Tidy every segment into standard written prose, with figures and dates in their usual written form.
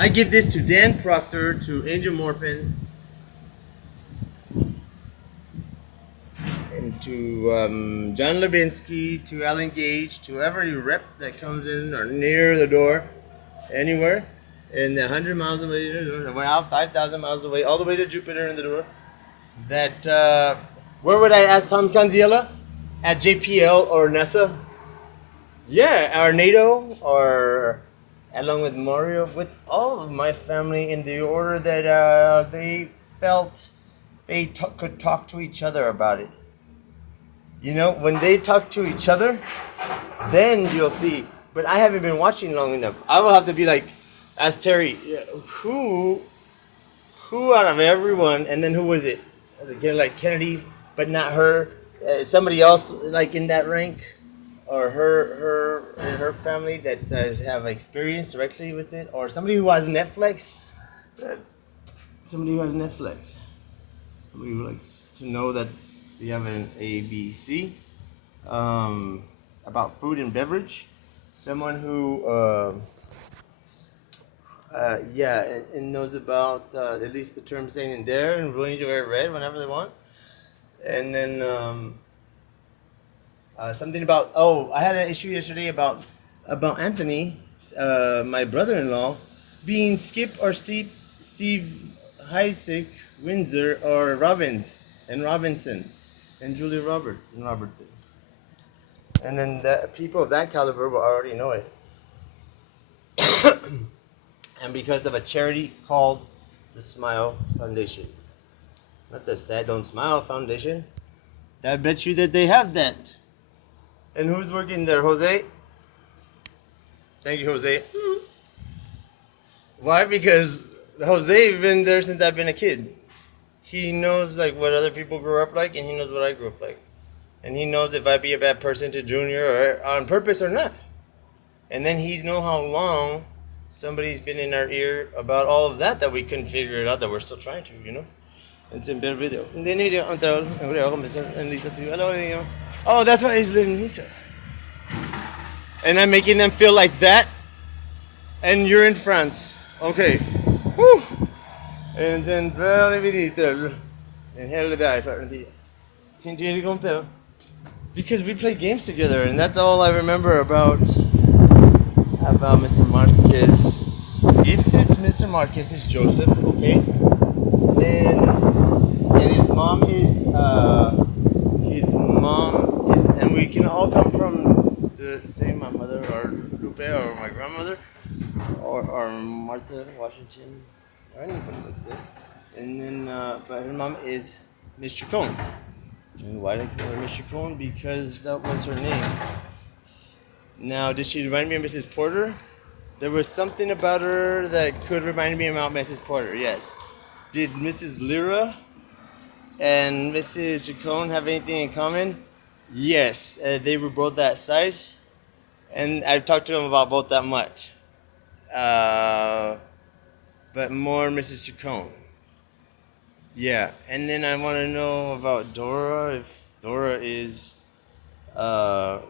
I give this to Dan Proctor, to Angel Morphin, and to John Lubinsky, to Alan Gage, to every rep that comes in or near the door, anywhere, and 100 miles away, 5,000 miles away, all the way to Jupiter in the door. That, where would I ask Tom Canziella? At JPL or NASA? Yeah, or NATO, or along with Mario, with all of my family in the order that they felt they could talk to each other about it. You know, when they talk to each other, then you'll see. But I haven't been watching long enough. I will have to be like, ask Terry, who out of everyone, and then who was it? Again, like Kennedy, but not her. Somebody else like in that rank, or her family that have experience directly with it, or somebody who has Netflix. Somebody who has Netflix. Somebody who likes to know that we have an ABC about food and beverage. Someone who, and knows about at least the term saying in there and willing to wear red whenever they want. And then something about, I had an issue yesterday about Anthony, my brother-in-law, being Skip or Steve Heisig, Windsor, or Robbins and Robinson, and Julia Roberts and Robertson. And then people of that caliber will already know it. And because of a charity called the Smile Foundation. Not the Sad Don't Smile Foundation. I bet you that they have that. And who's working there, Jose? Thank you, Jose. Why? Because Jose's been there since I've been a kid. He knows like what other people grew up like, and he knows what I grew up like. And he knows if I'd be a bad person to Junior or on purpose or not. And then he's know how long somebody's been in our ear about all of that we couldn't figure it out, that we're still trying to, you know? It's in better video. And then Lisa too. Hello, oh, that's why he's living Lisa. And I'm making them feel like that. And you're in France. Okay. Woo. And then because we play games together, and that's all I remember about Mr. Marquez. If it's Mr. Marquez, it's Joseph, okay? Then, and his mom is, and we can all come from the same, my mother, or Lupe, or my grandmother, or Martha Washington, or anybody like that. And then, but her mom is Miss Chacon. And why did I call her Miss Chacon? Because that was her name. Now, did she remind me of Mrs. Porter? There was something about her that could remind me about Mrs. Porter, yes. Did Mrs. Lyra and Mrs. Chacon have anything in common? Yes, they were both that size. And I've talked to them about both that much. But more Mrs. Chacon. Yeah, and then I want to know about Dora, if Dora is, the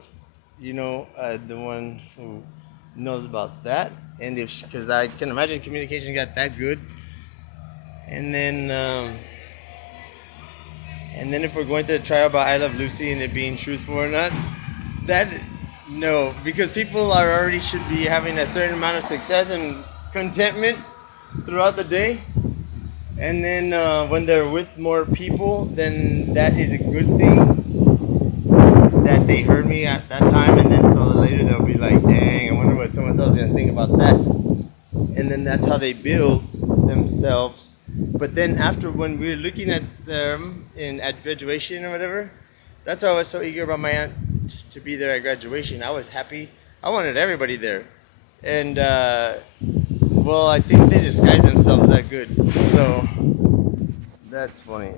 one who knows about that, and because I can imagine communication got that good. And then if we're going to try about I Love Lucy and it being truthful or not, no, because people already should be having a certain amount of success and contentment throughout the day. And then when they're with more people, then that is a good thing that they heard me at that time. And then so later they'll be like, dang, I wonder what someone else is going to think about that. And then that's how they build themselves. But then after, when we were looking at them at graduation or whatever, that's why I was so eager about my aunt to be there at graduation. I was happy. I wanted everybody there. And well, I think they disguise themselves that good. So that's funny.